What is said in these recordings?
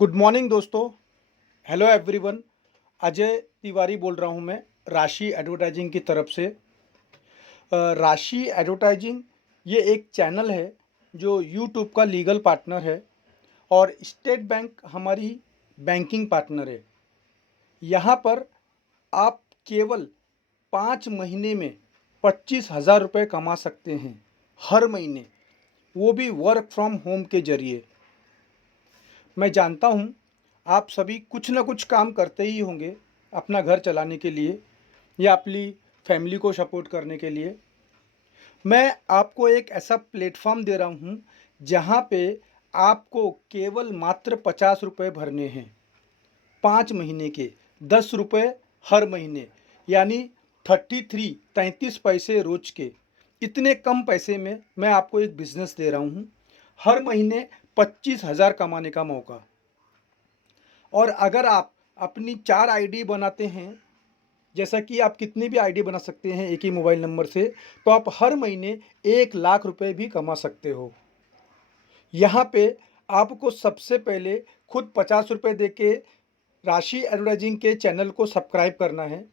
Good morning दोस्तों। Hello everyone. Ajay Tiwari बोल रहा हूँ मैं राशि एडवर्टाइजिंग की तरफ से। राशि एडवर्टाइजिंग ये एक चैनल है जो यूट्यूब का लीगल पार्टनर है और स्टेट बैंक हमारी बैंकिंग पार्टनर है। यहाँ पर आप केवल 5 महीने में 25,000 रुपये कमा सकते हैं हर महीने, वो भी वर्क फ्रॉम होम के ज़रिए। मैं जानता हूँ आप सभी कुछ ना कुछ काम करते ही होंगे अपना घर चलाने के लिए या अपनी फैमिली को सपोर्ट करने के लिए। मैं आपको एक ऐसा प्लेटफॉर्म दे रहा हूँ जहाँ पे आपको केवल मात्र 50 रुपये भरने हैं 5 महीने के, 10 रुपये हर महीने, यानी 33 रोज के। इतने कम पैसे में मैं आपको एक बिज़नेस दे रहा हूँ, हर महीने 25,000 कमाने का मौका। और अगर आप अपनी 4 आईडी बनाते हैं, जैसा कि आप कितनी भी आईडी बना सकते हैं एक ही मोबाइल नंबर से, तो आप हर महीने 1,00,000 रुपये भी कमा सकते हो। यहाँ पे आपको सबसे पहले खुद 50 रुपये दे के राशि एडवर्टाइजिंग के चैनल को सब्सक्राइब करना है।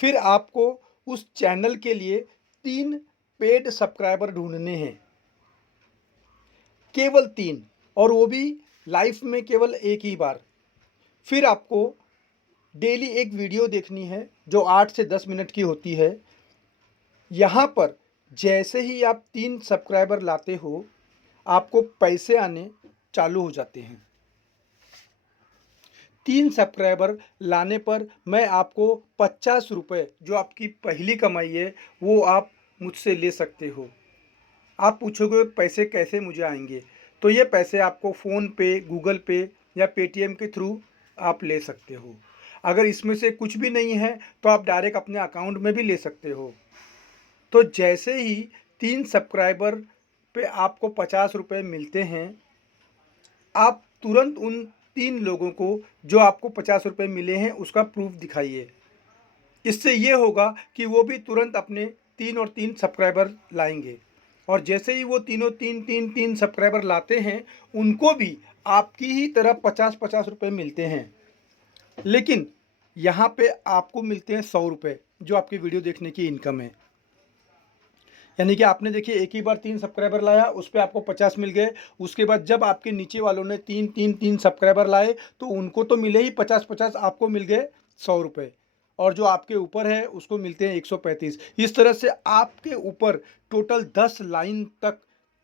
फिर आपको उस चैनल के लिए 3 पेड सब्सक्राइबर ढूंढने हैं, केवल 3, और वो भी लाइफ में केवल एक ही बार। फिर आपको डेली एक वीडियो देखनी है जो 8 से 10 मिनट की होती है। यहाँ पर जैसे ही आप 3 सब्सक्राइबर लाते हो, आपको पैसे आने चालू हो जाते हैं। 3 सब्सक्राइबर लाने पर मैं आपको 50 रुपये, जो आपकी पहली कमाई है, वो आप मुझसे ले सकते हो। आप पूछोगे पैसे कैसे मुझे आएंगे, तो ये पैसे आपको फ़ोन पे, गूगल पे या पेटीएम के थ्रू आप ले सकते हो। अगर इसमें से कुछ भी नहीं है तो आप डायरेक्ट अपने अकाउंट में भी ले सकते हो। तो जैसे ही 3 सब्सक्राइबर पे आपको 50 रुपये मिलते हैं, आप तुरंत उन 3 लोगों को जो आपको 50 रुपये मिले हैं उसका प्रूफ दिखाइए। इससे ये होगा कि वो भी तुरंत अपने 3 और 3 सब्सक्राइबर लाएंगे। और जैसे ही वो तीनों 3 सब्सक्राइबर लाते हैं, उनको भी आपकी ही तरह 50-50 रुपये मिलते हैं। लेकिन यहाँ पे आपको मिलते हैं 100 रुपये, जो आपकी वीडियो देखने की इनकम है। यानी कि आपने देखिए एक ही बार 3 सब्सक्राइबर लाया, उस पर आपको 50 मिल गए। उसके बाद जब आपके नीचे वालों ने 3 सब्सक्राइबर लाए तो उनको तो मिले ही 50-50, आपको मिल गए 100 रुपये। और जो आपके ऊपर है उसको मिलते हैं 135। इस तरह से आपके ऊपर टोटल 10 लाइन तक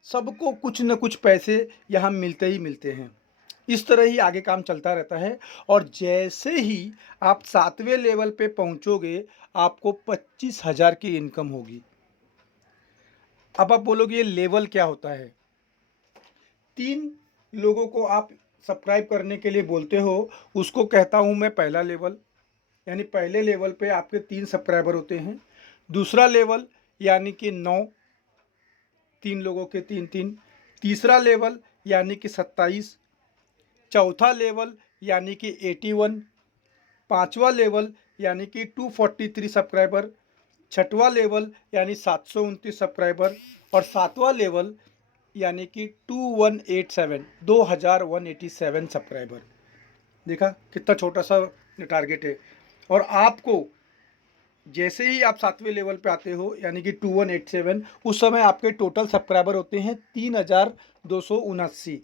सबको कुछ न कुछ पैसे यहाँ मिलते ही मिलते हैं। इस तरह ही आगे काम चलता रहता है। और जैसे ही आप 7वें लेवल पे पहुँचोगे, आपको 25,000 की इनकम होगी। अब आप बोलोगे ये लेवल क्या होता है? 3 लोगों को आप सब्सक्राइब करने के लिए बोलते हो, उसको कहता हूँ मैं पहला लेवल। यानी पहले लेवल पे आपके 3 सब्सक्राइबर होते हैं। दूसरा लेवल यानी कि 9, 3 लोगों के 3-3। तीसरा लेवल यानी कि 27। चौथा लेवल यानी कि 81। पाँचवा लेवल यानी कि 243 सब्सक्राइबर। छठवां लेवल यानी 729 सब्सक्राइबर। और सातवां लेवल यानी कि 2187 सब्सक्राइबर। देखा कितना छोटा सा टारगेट है। और आपको जैसे ही आप 7वें लेवल पे आते हो, यानी कि 2187, उस समय आपके टोटल सब्सक्राइबर होते हैं 3,279।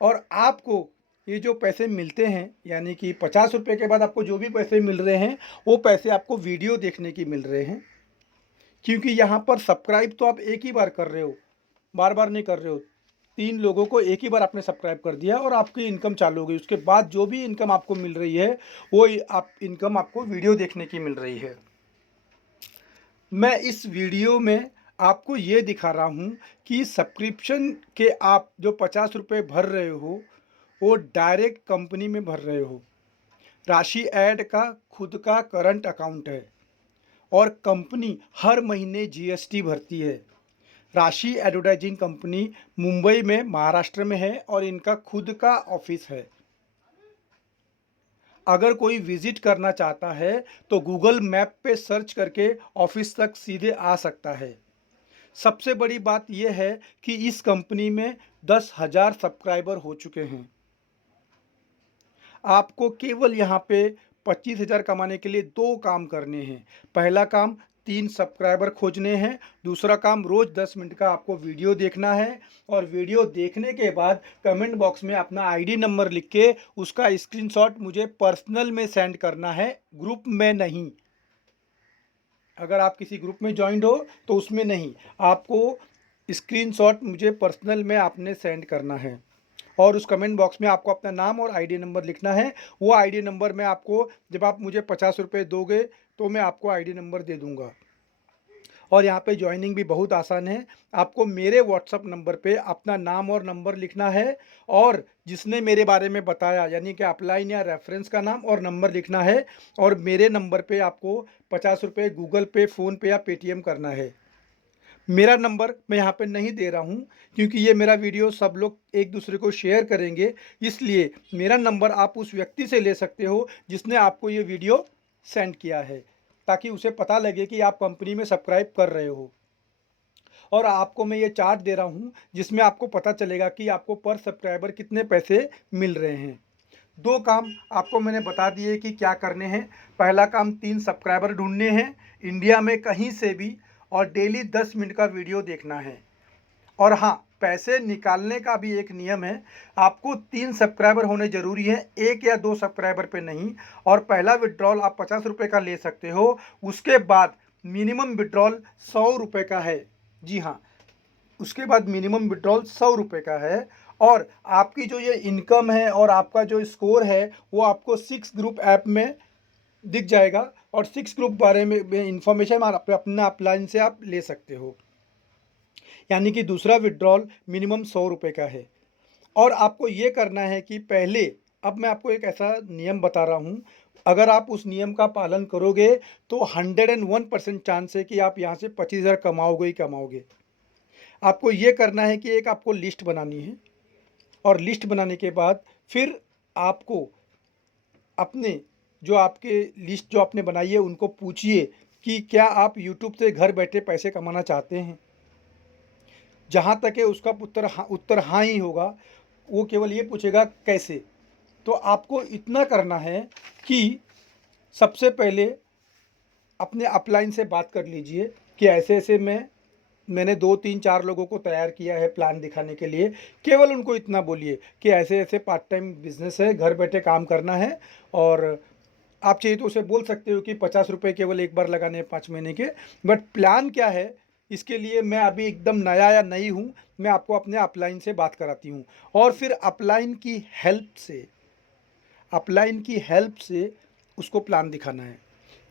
और आपको ये जो पैसे मिलते हैं, यानी कि 50 रुपये के बाद आपको जो भी पैसे मिल रहे हैं, वो पैसे आपको वीडियो देखने की मिल रहे हैं। क्योंकि यहाँ पर सब्सक्राइब तो आप एक ही बार कर रहे हो, बार बार नहीं कर रहे हो। 3 लोगों को एक ही बार आपने सब्सक्राइब कर दिया और आपकी इनकम चालू हो गई। उसके बाद जो भी इनकम आपको मिल रही है, वो आप इनकम आपको वीडियो देखने की मिल रही है। मैं इस वीडियो में आपको ये दिखा रहा हूँ कि सब्सक्रिप्शन के आप जो 50 रुपये भर रहे हो, वो डायरेक्ट कंपनी में भर रहे हो। राशि ऐड का खुद का करंट अकाउंट है और कंपनी हर महीने जीएसटी भरती है। राशि एडवर्टाइजिंग कंपनी मुंबई में, महाराष्ट्र में है और इनका खुद का ऑफिस है। अगर कोई विजिट करना चाहता है तो गूगल मैप पे सर्च करके ऑफिस तक सीधे आ सकता है। सबसे बड़ी बात यह है कि इस कंपनी में 10,000 सब्सक्राइबर हो चुके हैं। आपको केवल यहाँ पे 25,000 कमाने के लिए 2 काम करने हैं। पहला काम 3 सब्सक्राइबर खोजने हैं, दूसरा काम रोज़ 10 मिनट का आपको वीडियो देखना है और वीडियो देखने के बाद कमेंट बॉक्स में अपना आईडी नंबर लिख के उसका स्क्रीनशॉट मुझे पर्सनल में सेंड करना है, ग्रुप में नहीं। अगर आप किसी ग्रुप में जॉइंड हो तो उसमें नहीं, आपको स्क्रीनशॉट मुझे पर्सनल में आपने सेंड करना है और उस कमेंट बॉक्स में आपको अपना नाम और आईडी नंबर लिखना है। वो आईडी नंबर मैं आपको, जब आप मुझे 50 रुपये दोगे तो मैं आपको आईडी नंबर दे दूंगा। और यहाँ पे ज्वाइनिंग भी बहुत आसान है। आपको मेरे व्हाट्सअप नंबर पे अपना नाम और नंबर लिखना है और जिसने मेरे बारे में बताया यानी कि अपलाइन या रेफरेंस का नाम और नंबर लिखना है और मेरे नंबर पे आपको 50 रुपये गूगल पे, फ़ोन पे या पेटीएम करना है। मेरा नंबर मैं यहाँ पे नहीं दे रहा हूँ क्योंकि ये मेरा वीडियो सब लोग एक दूसरे को शेयर करेंगे, इसलिए मेरा नंबर आप उस व्यक्ति से ले सकते हो जिसने आपको ये वीडियो सेंड किया है, ताकि उसे पता लगे कि आप कंपनी में सब्सक्राइब कर रहे हो। और आपको मैं ये चार्ट दे रहा हूँ जिसमें आपको पता चलेगा कि आपको पर सब्सक्राइबर कितने पैसे मिल रहे हैं। 2 काम आपको मैंने बता दिए कि क्या करने हैं। पहला काम 3 सब्सक्राइबर ढूंढने हैं इंडिया में कहीं से भी और डेली 10 मिनट का वीडियो देखना है। और हाँ, पैसे निकालने का भी एक नियम है। आपको 3 सब्सक्राइबर होने ज़रूरी है, 1 या 2 सब्सक्राइबर पे नहीं। और पहला विड्रॉल आप 50 रुपये का ले सकते हो, उसके बाद मिनिमम विड्रॉल 100 रुपये का है। जी हाँ, उसके बाद मिनिमम विड्रॉल 100 रुपये का है। और आपकी जो ये इनकम है और आपका जो स्कोर है वो आपको 6 ग्रुप ऐप में दिख जाएगा और 6 ग्रुप बारे में इंफॉर्मेशन आप अपना अपलाइन से आप ले सकते हो। यानी कि दूसरा विड्रॉल मिनिमम 100 रुपये का है। और आपको ये करना है कि पहले, अब मैं आपको एक ऐसा नियम बता रहा हूँ, अगर आप उस नियम का पालन करोगे तो 101% चांस है कि आप यहाँ से 25,000 कमाओगे ही कमाओगे। आपको ये करना है कि एक आपको लिस्ट बनानी है और लिस्ट बनाने के बाद फिर आपको अपने जो आपके लिस्ट जो आपने बनाई है उनको पूछिए कि क्या आप यूट्यूब से घर बैठे पैसे कमाना चाहते हैं। जहाँ तक है उसका उत्तर हाँ ही होगा। वो केवल ये पूछेगा कैसे। तो आपको इतना करना है कि सबसे पहले अपने अपलाइन से बात कर लीजिए कि ऐसे ऐसे मैंने 2 3 4 लोगों को तैयार किया है प्लान दिखाने के लिए। केवल उनको इतना बोलिए कि ऐसे ऐसे पार्ट टाइम बिजनेस है, घर बैठे काम करना है। और आप चाहिए तो उसे बोल सकते हो कि 50 रुपये केवल एक बार लगाने हैं 5 महीने के। बट प्लान क्या है, इसके लिए मैं अभी एकदम नया या नई हूँ, मैं आपको अपने अपलाइन से बात कराती हूँ। और फिर अपलाइन की हेल्प से उसको प्लान दिखाना है।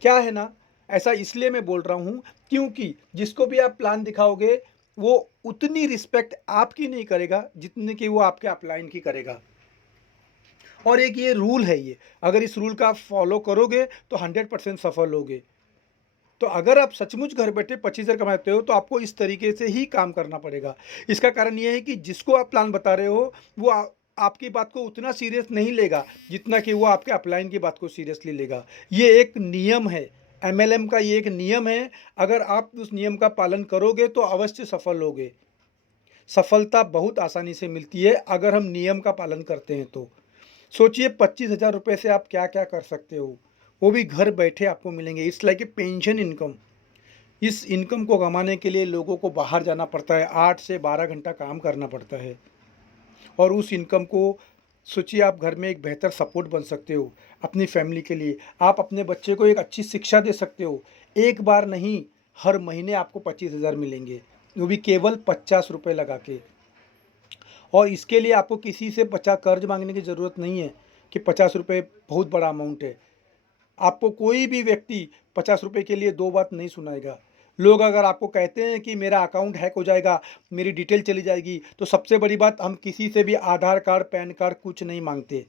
क्या है ना, ऐसा इसलिए मैं बोल रहा हूँ क्योंकि जिसको भी आप प्लान दिखाओगे वो उतनी रिस्पेक्ट आपकी नहीं करेगा जितने कि वो आपके अपलाइन की करेगा। और एक ये रूल है, ये अगर इस रूल का आप फॉलो करोगे तो 100% सफल होगे। तो अगर आप सचमुच घर बैठे 25,000 कमाते हो तो आपको इस तरीके से ही काम करना पड़ेगा। इसका कारण ये है कि जिसको आप प्लान बता रहे हो वो आपकी बात को उतना सीरियस नहीं लेगा जितना कि वो आपके अपलाइन की बात को सीरियसली लेगा। ये एक नियम है, एमएलएम का ये एक नियम है। अगर आप उस नियम का पालन करोगे तो अवश्य सफल होगे। सफलता बहुत आसानी से मिलती है अगर हम नियम का पालन करते हैं तो। सोचिए 25,000 रुपये से आप क्या क्या कर सकते हो, वो भी घर बैठे आपको मिलेंगे। It's like a pension income. इस इनकम को कमाने के लिए लोगों को बाहर जाना पड़ता है, 8 से 12 घंटा काम करना पड़ता है। और उस इनकम को सोचिए आप घर में एक बेहतर सपोर्ट बन सकते हो अपनी फैमिली के लिए। आप अपने बच्चे को एक अच्छी शिक्षा दे सकते हो। एक बार नहीं, हर महीने आपको 25,000 मिलेंगे, वो भी केवल 50 रुपये लगा के। और इसके लिए आपको किसी से कर्ज मांगने की ज़रूरत नहीं है कि 50 रुपये बहुत बड़ा अमाउंट है। आपको कोई भी व्यक्ति 50 रुपये के लिए 2 बात नहीं सुनाएगा। लोग अगर आपको कहते हैं कि मेरा अकाउंट हैक हो जाएगा, मेरी डिटेल चली जाएगी, तो सबसे बड़ी बात, हम किसी से भी आधार कार्ड, पैन कार्ड कुछ नहीं मांगते।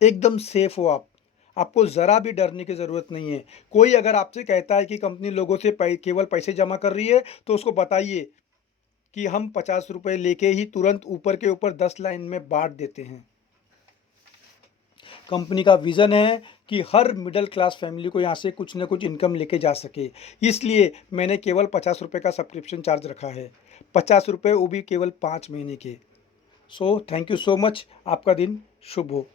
एकदम सेफ हो आप। आपको ज़रा भी डरने की ज़रूरत नहीं है। कोई अगर आपसे कहता है कि कंपनी लोगों से केवल पैसे जमा कर रही है तो उसको बताइए कि हम 50 रुपये लेके ही तुरंत ऊपर के ऊपर 10 लाइन में बांट देते हैं। कंपनी का विज़न है कि हर मिडिल क्लास फैमिली को यहाँ से कुछ ना कुछ इनकम लेके जा सके, इसलिए मैंने केवल 50 रुपये का सब्सक्रिप्शन चार्ज रखा है। 50 रुपये, वो भी केवल 5 महीने के। So thank you so much. आपका दिन शुभ हो।